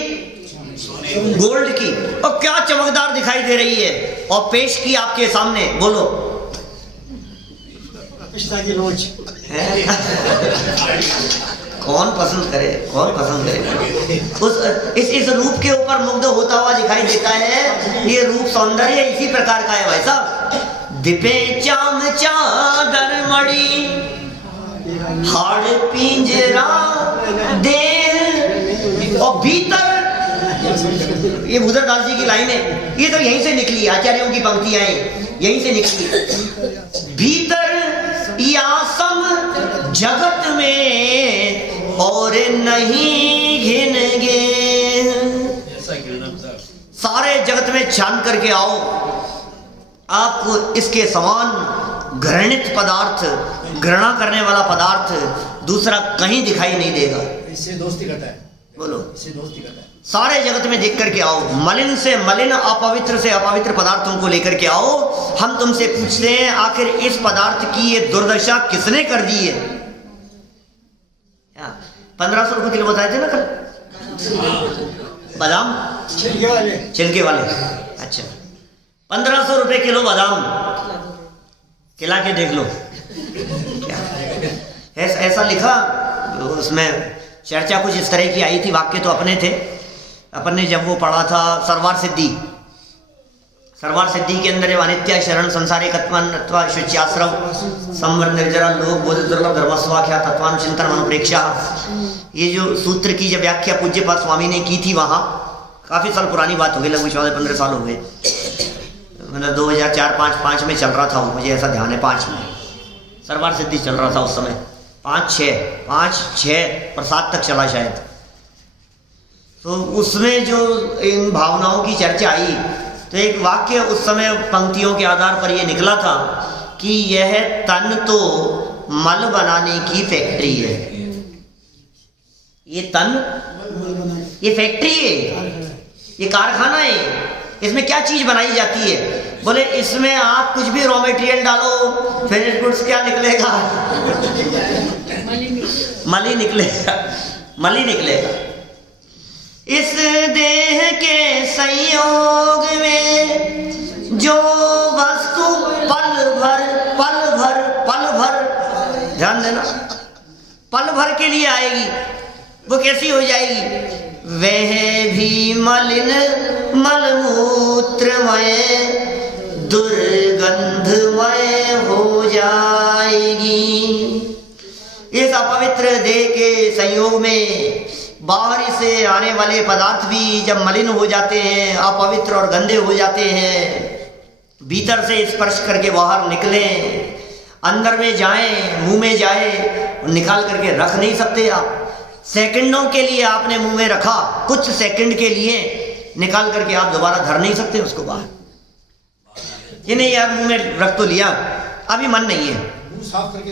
गोल्ड की। और क्या चमकदार दिखाई दे रही है। और पेश की आपके सामने, बोलो कौन पसंद करे, कौन पसंद करे? उस इस रूप के ऊपर मुग्ध होता हुआ दिखाई देता है। ये रूप सौंदर्य इसी प्रकार का है भाई साहब। दिपे चाम चादर मड़ी, हाड़ पिंजरा देह, और भीतर, ये भूधरदास जी की लाइन है, ये तो यहीं से निकली, आचार्यों की पंक्तियां हैं, यहीं से निकली। भीतर यासम जगत में और नहीं घिनगे। सारे जगत में छान करके आओ, आपको इसके समान घृणित पदार्थ, घृणा करने वाला पदार्थ दूसरा कहीं दिखाई नहीं देगा। इससे दोस्ती करता है, बोलो, इससे दोस्ती करता है। सारे जगत में देख करके आओ, मलिन से मलिन, अपवित्र से अपवित्र पदार्थों को लेकर के आओ। हम तुमसे पूछते हैं, आखिर इस पदार्थ की ये दुर्दशा किसने कर दी है? 1500 रुपए किलो बताए थे ना कल, बादाम छिलके वाले। अच्छा, 1500 रुपए किलो बादाम खिला के देख लो। ऐसा लिखा उसमें, चर्चा कुछ इस तरह की आई थी, वाक्य तो अपने थे, अपन ने जब वो पढ़ा था सरवार सिद्धि, सरवार सिद्धि के अंदर अनित्या शरण संसारे कत्वन अथवा शुच्याश्रव संवर निर्जरा लोक बोध दुर्लभ धर्मस्वाख्या तत्वानुचिंतन अनुप्रेक्षा, ये जो सूत्र की जब व्याख्या पूज्य पाद स्वामी ने की थी, वहाँ काफ़ी साल पुरानी बात हो गई, लगभग 14-15 साल हो गए, मतलब 2004-5 में चल रहा था वो, मुझे ऐसा ध्यान है 5 में सरवार सिद्धि चल रहा था उस समय, 5-6 और 7 तक चला शायद। तो उसमें जो इन भावनाओं की चर्चा आई, तो एक वाक्य उस समय पंक्तियों के आधार पर यह निकला था कि यह तन तो मल बनाने की फैक्ट्री है। ये तन, ये फैक्ट्री है, ये कारखाना है, इसमें क्या चीज बनाई जाती है? बोले इसमें आप कुछ भी रॉ मटेरियल डालो, फिनिश गुड्स क्या निकलेगा? मली निकलेगा, मली निकलेगा। इस देह के संयोग में जो वस्तु पल भर, ध्यान देना, पल भर के लिए आएगी, वो कैसी हो जाएगी? वह भी मलिन मलमूत्रमय दुर्गंधमय हो जाएगी। इस अपवित्र देह के संयोग में बाहर से आने वाले पदार्थ भी जब मलिन हो जाते हैं, अपवित्र और गंदे हो जाते हैं, भीतर से स्पर्श करके बाहर निकले, अंदर में जाएं, मुंह में जाए, निकाल करके रख नहीं सकते आप। सेकंडों के लिए आपने मुंह में रखा, कुछ सेकंड के लिए निकाल करके आप दोबारा धर नहीं सकते उसको बाहर। ये नहीं यार मुंह में रख तो लिया, अभी मन नहीं है। मुंह साफ करके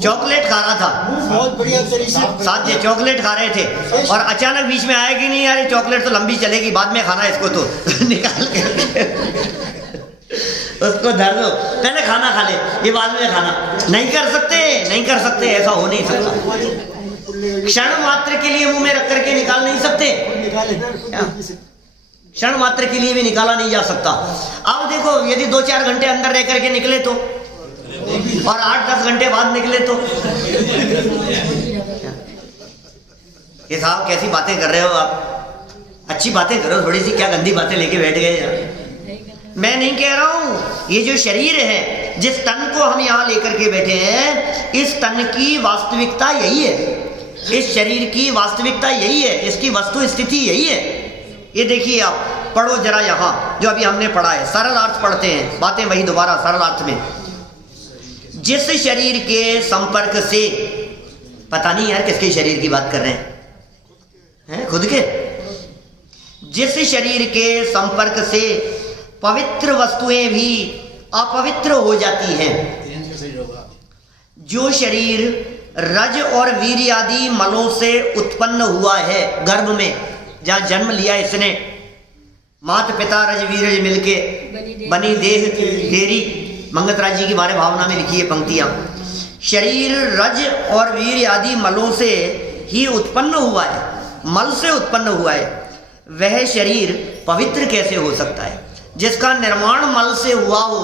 चॉकलेट खा रहा था, बहुत बढ़िया तरीके से साथ ये चॉकलेट खा रहे थे और अचानक बीच में आया कि नहीं यार ये चॉकलेट तो लंबी चलेगी, बाद में खाना इसको तो निकाल के उसको धर दो, पहले खाना खा ले, ये बाद में खाना। नहीं कर सकते, नहीं कर सकते, ऐसा हो नहीं सकता। क्षण मात्र के लिए मुंह में रख करके निकाल नहीं सकते, क्षण मात्र के लिए भी निकाला नहीं जा सकता। अब देखो यदि 2-4 घंटे अंदर रह करके निकले तो, और 8-10 घंटे बाद निकले तो। ये साहब कैसी बातें कर रहे हो आप, अच्छी बातें करो थोड़ी सी, क्या गंदी बातें लेके बैठ गए यार। मैं नहीं कह रहा हूं, ये जो शरीर है, जिस तन को हम यहाँ लेकर के बैठे हैं, इस तन की वास्तविकता यही है, इस शरीर की वास्तविकता यही है, इसकी वस्तु स्थिति यही है। ये देखिए आप पढ़ो जरा यहाँ जो अभी हमने पढ़ा है, सरल अर्थ पढ़ते हैं, बातें वही दोबारा सरल अर्थ में। जिस शरीर के संपर्क से, पता नहीं यार किसके शरीर की बात कर रहे हैं, खुद के। जिस शरीर के संपर्क से पवित्र वस्तुएं भी अपवित्र हो जाती हैं, जो शरीर रज और वीर आदि मलों से उत्पन्न हुआ है, गर्भ में जहाँ जन्म लिया इसने, माता पिता रज वीरज मिलके बनी देह तेरी, मंगतराज जी की बारे भावना में लिखी है पंक्तियां। शरीर रज और वीर आदि मलों से ही उत्पन्न हुआ है, मल से उत्पन्न हुआ है, वह शरीर पवित्र कैसे हो सकता है? जिसका निर्माण मल से हुआ हो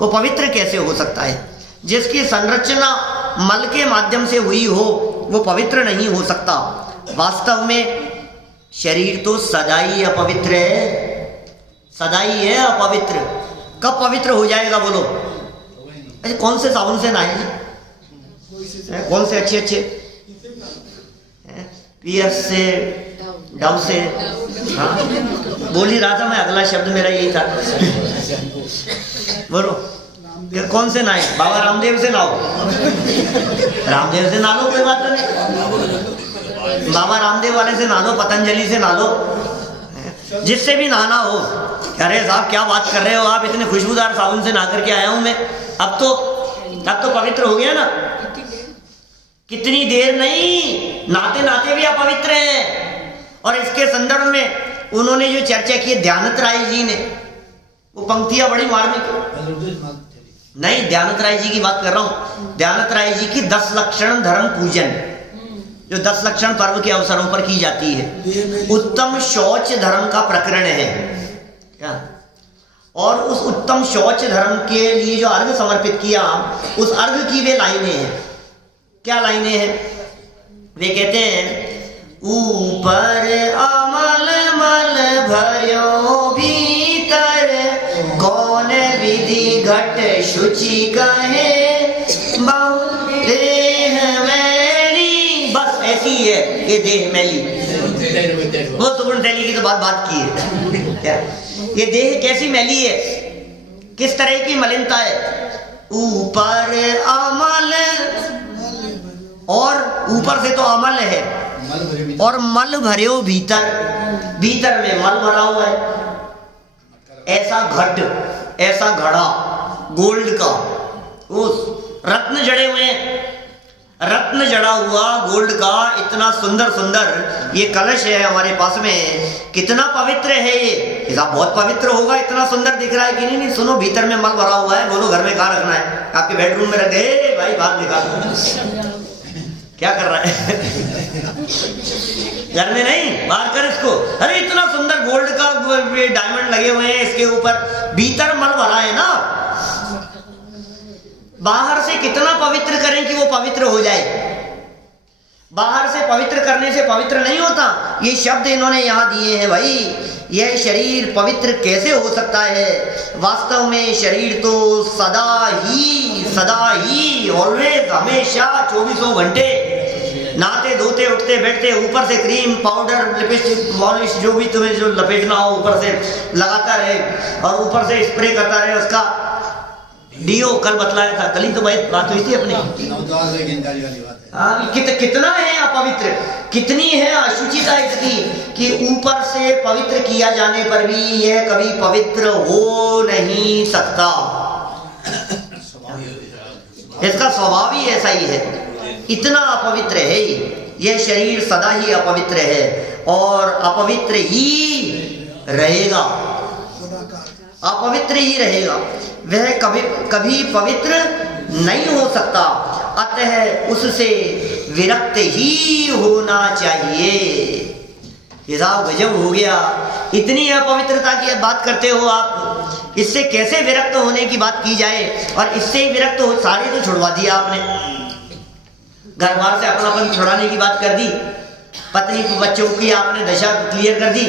वो पवित्र कैसे हो सकता है? जिसकी संरचना मल के माध्यम से हुई हो वो पवित्र नहीं हो सकता। वास्तव में शरीर तो सदा ही अपवित्र है, सदा ही है अपवित्र। कब पवित्र हो जाएगा बोलो? अच्छा कौन से साबुन से नहाए जी? कौन से अच्छे पियर्स से, डव से? हाँ बोल ही रहा था मैं, अगला शब्द मेरा यही था। बोलो कौन से नहाए? बाबा रामदेव से नहाओ, रामदेव से नहा लो, कोई बात नहीं। बाबा रामदेव वाले से नहा लो, पतंजलि से नहा लो, जिससे भी नहाना हो। अरे साहब क्या बात कर रहे हो आप, इतने खुशबूदार साबुन से नहा करके आया हूं मैं, अब तो पवित्र हो गया ना। कितनी देर नहीं, नहाते नहाते भी अपवित्र है। और इसके संदर्भ में उन्होंने जो चर्चा की ध्यानत राय जी ने, वो पंक्तियां बड़ी मार्मिक। नहीं, ध्यानत राय जी की बात कर रहा हूं, ध्यानत राय जी की 10 लक्षण धर्म पूजन, जो 10 लक्षण पर्व के अवसरों पर की जाती है, उत्तम शौच धर्म का प्रकरण है क्या? और उस उत्तम शौच धर्म के लिए जो अर्घ समर्पित किया, उस अर्घ की वे लाइनें हैं। क्या लाइनें हैं? वे कहते हैं, ऊपर अमल मल भर्यो भीतर, कौन विधि घट शुचि कहे, बहु देह मैली। बस ऐसी है ये देह मैली। वो सुगुण शैली की तो बात की है क्या? ये देह कैसी मैली है, किस तरह की मलिनता है? ऊपर अमल, और ऊपर से तो अमल है, और मल भर्यो भीतर, भीतर में मल भरा हुआ है। ऐसा घट, ऐसा घड़ा गोल्ड का, उस रत्न जड़े हुए, रत्न जड़ा हुआ गोल्ड का, इतना सुंदर सुंदर ये कलश है हमारे पास में। कितना पवित्र है ये साहब, बहुत पवित्र होगा, इतना सुंदर दिख रहा है कि नहीं? सुनो, भीतर में मल भरा हुआ है। बोलो घर में कहाँ रखना है? आपके बेडरूम में रख दे भाई, बाहर निकाल। क्या कर रहा है? घर में नहीं, बाहर कर इसको। अरे इतना सुंदर गोल्ड का डायमंड लगे हुए हैं इसके ऊपर, भीतर मल भरा है ना। बाहर से कितना पवित्र करें कि वो पवित्र हो जाए? बाहर से पवित्र करने से पवित्र नहीं होता। ये शब्द इन्होंने यहाँ दिए हैं भाई। यह शरीर पवित्र कैसे हो सकता है? वास्तव में शरीर तो सदा ही ऑलवेज, हमेशा 24 घंटे नहाते धोते उठते बैठते, ऊपर से क्रीम पाउडर लिपस्टिक पॉलिश जो भी तुम्हें जो लपेटना हो ऊपर से लगाता रहे, और ऊपर से स्प्रे करता रहे उसका डीओ। कल बतलाया था, कल ही तो बात हुई थी अपनी। हाँ, कितना है अपवित्र, कितनी है अशुचिता इसकी कि ऊपर से पवित्र किया जाने पर भी यह कभी पवित्र हो नहीं सकता। इसका स्वभाव ही ऐसा ही है, इतना अपवित्र है यह शरीर, सदा ही अपवित्र है और अपवित्र ही रहेगा, अपवित्र ही रहेगा। वह कभी पवित्र नहीं हो सकता, अतः उससे विरक्त ही होना चाहिए। हिसाब गजब हो गया, इतनी अपवित्रता की बात करते हो आप, इससे कैसे विरक्त होने की बात की जाए? और इससे ही विरक्त हो, सारे तो छुड़वा दिया आपने, घर बार से अपनापन छुड़ाने की बात कर दी, पत्नी बच्चों की आपने दशा क्लियर कर दी,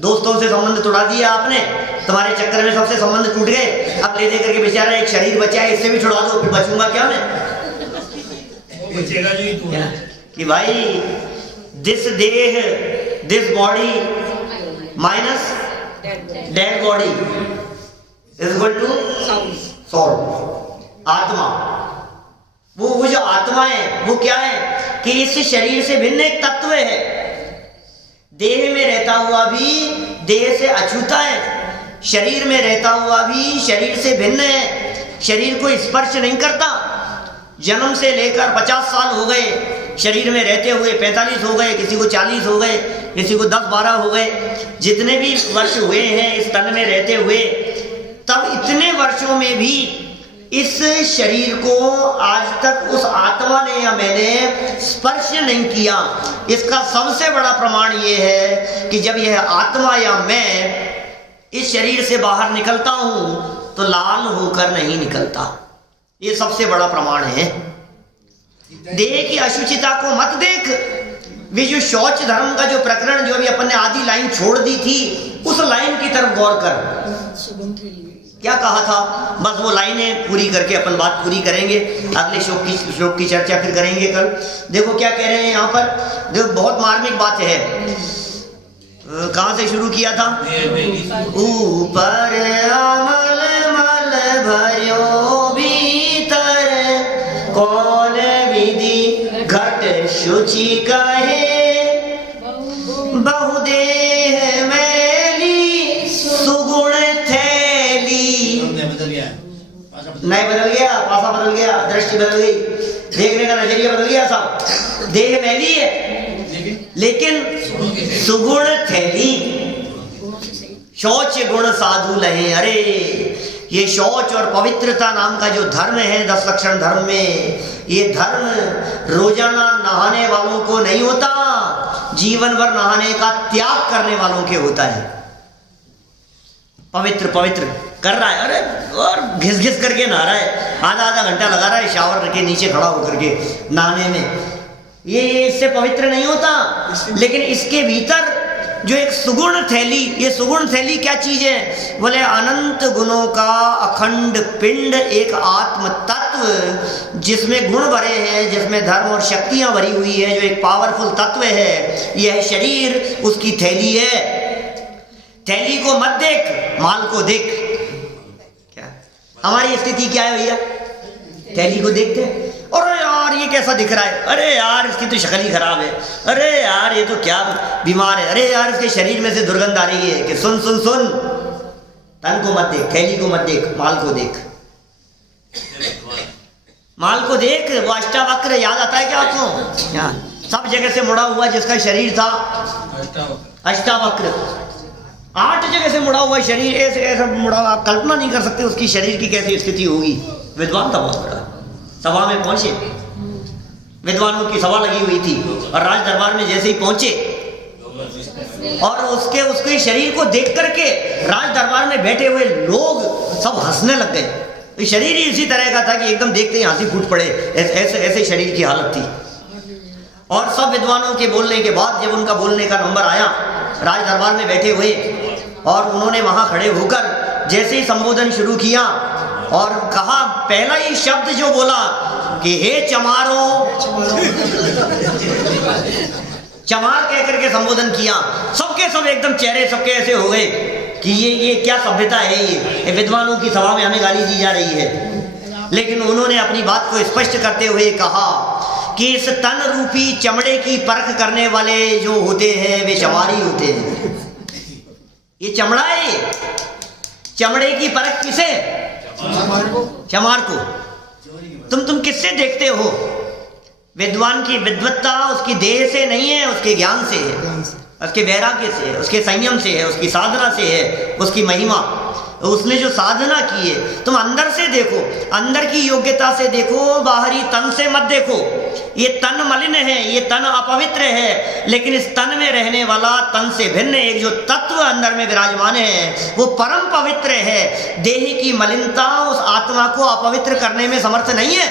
दोस्तों से संबंध तोड़ा दिया आपने, तुम्हारे चक्कर में सबसे संबंध टूट गए। अब ले दे करके बेचारा एक शरीर बचा है, इससे भी छुड़ा दो, फिर बचूंगा क्या मैं? बचेगा जो ही तू कि भाई दिस देह, this body minus dead body is equal to soul, आत्मा। वो जो आत्मा है वो क्या है कि इस शरीर से भिन्न एक तत्व है, देह में रहता हुआ भी देह से अछूता है, शरीर में रहता हुआ भी शरीर से भिन्न है, शरीर को स्पर्श नहीं करता। जन्म से लेकर 50 साल हो गए शरीर में रहते हुए, 45 हो गए, किसी को 40 हो गए, किसी को 10-12 हो गए, जितने भी वर्ष हुए हैं इस तन में रहते हुए, तब इतने वर्षों में भी इस शरीर को आज तक उस आत्मा ने या मैंने स्पर्श नहीं किया। इसका सबसे बड़ा प्रमाण ये है कि जब यह आत्मा या मैं इस शरीर से बाहर निकलता हूं तो लाल होकर नहीं निकलता। ये सबसे बड़ा प्रमाण है। देह की अशुचिता को मत देख, वे जो शौच धर्म का जो प्रकरण जो अभी अपन ने आधी लाइन छोड़ दी थी, उस लाइन की तरफ गौर कर। क्या कहा था, बस वो लाइनें पूरी करके अपन बात पूरी करेंगे, अगले श्लोक की चर्चा फिर करेंगे कल। देखो क्या कह रहे हैं यहाँ पर, देखो बहुत मार्मिक बात है। कहाँ से शुरू किया था? ऊपर अमल मल भर्यो भीतर, कौन विधि घट शुचि कहे, बहुदेह मैली सुगुण नहीं बदल गया, पासा बदल गया, दृष्टि बदल गई, देखने का नजरिया बदल गया सब। देह मैली है लेकिन सुगुण थैली, शौच गुण साधु लहे। अरे ये शौच और पवित्रता नाम का जो धर्म है 10 लक्षण धर्म में, ये धर्म रोजाना नहाने वालों को नहीं होता, जीवन भर नहाने का त्याग करने वालों के होता है। पवित्र पवित्र कर रहा है, अरे और घिस घिस करके नहा रहा है, आधा घंटा लगा रहा है शावर के नीचे खड़ा होकर के नहाने में, ये इससे पवित्र नहीं होता। लेकिन इसके भीतर जो एक सुगुण थैली, ये सुगुण थैली क्या चीज है? बोले अनंत गुणों का अखंड पिंड, एक आत्म तत्व जिसमें गुण भरे हैं, जिसमें धर्म और शक्तियां भरी हुई है, जो एक पावरफुल तत्व है, यह शरीर उसकी थैली है। थैली को मत देख, माल को देख। क्या हमारी स्थिति क्या है भैया? थैली को देखते हैं, अरे यार ये कैसा दिख रहा है, अरे यार इसकी तो शक्ल ही खराब है, अरे यार ये तो क्या बीमार है, अरे यार इसके शरीर में से दुर्गंध आ रही है। कि सुन सुन सुन, तन को मत देख, थैली को मत देख, माल को देख। माल को देख, वो अष्टावक्र याद आता है क्या आपको? यहाँ सब जगह से मुड़ा हुआ जिसका शरीर था अष्टावक्र, 8 जगह से मुड़ा हुआ शरीर, ऐसे ऐसा मुड़ा, आप कल्पना नहीं कर सकते उसकी शरीर की कैसी स्थिति होगी। विद्वान था बहुत बड़ा, सभा में पहुंचे, विद्वानों की सभा लगी हुई थी, और राज दरबार में जैसे ही पहुंचे और उसके शरीर को देख करके राज दरबार में बैठे हुए लोग सब हंसने लग गए। शरीर ही इसी तरह का था कि एकदम देखते ही हंसी फूट पड़े, ऐसे शरीर की हालत थी। और सब विद्वानों के बोलने के बाद जब उनका बोलने का नंबर आया, राज दरबार में बैठे हुए, और उन्होंने वहां खड़े होकर जैसे ही संबोधन शुरू किया और कहा, पहला ही शब्द जो बोला कि हे चमारों, चमार कह करके संबोधन किया। सबके सब एकदम चेहरे सबके ऐसे हो गए कि ये क्या सभ्यता है, ये विद्वानों की सभा में हमें गाली दी जा रही है। लेकिन उन्होंने अपनी बात को स्पष्ट करते हुए कहा कि इस तन रूपी चमड़े की परख करने वाले जो होते हैं वे चमारी होते हैं। ये चमड़ा है, ये चमड़े की परख किसे? चमार को। तुम किससे देखते हो? विद्वान की विद्वत्ता उसकी देह से नहीं है, उसके ज्ञान से है, उसके वैराग्य से है, उसके संयम से है, उसकी साधना से है, उसकी महिमा, उसने जो साधना की है। तुम अंदर से देखो, अंदर की योग्यता से देखो, बाहरी तन से मत देखो। ये तन मलिन है, ये तन अपवित्र है, लेकिन इस तन में रहने वाला तन से भिन्न एक जो तत्व अंदर में विराजमान है वो परम पवित्र है। देह की मलिनता उस आत्मा को अपवित्र करने में समर्थ नहीं है,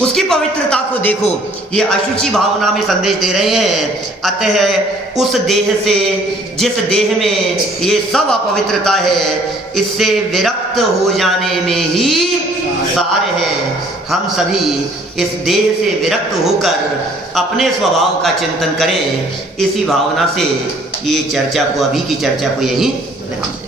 उसकी पवित्रता को देखो। ये अशुचि भावना में संदेश दे रहे हैं। अतः उस देह से, जिस देह में ये सब अपवित्रता है, इससे विरक्त हो जाने में ही सार है। हम सभी इस देह से विरक्त होकर अपने स्वभाव का चिंतन करें। इसी भावना से ये चर्चा को, अभी की चर्चा को यहीं रखें।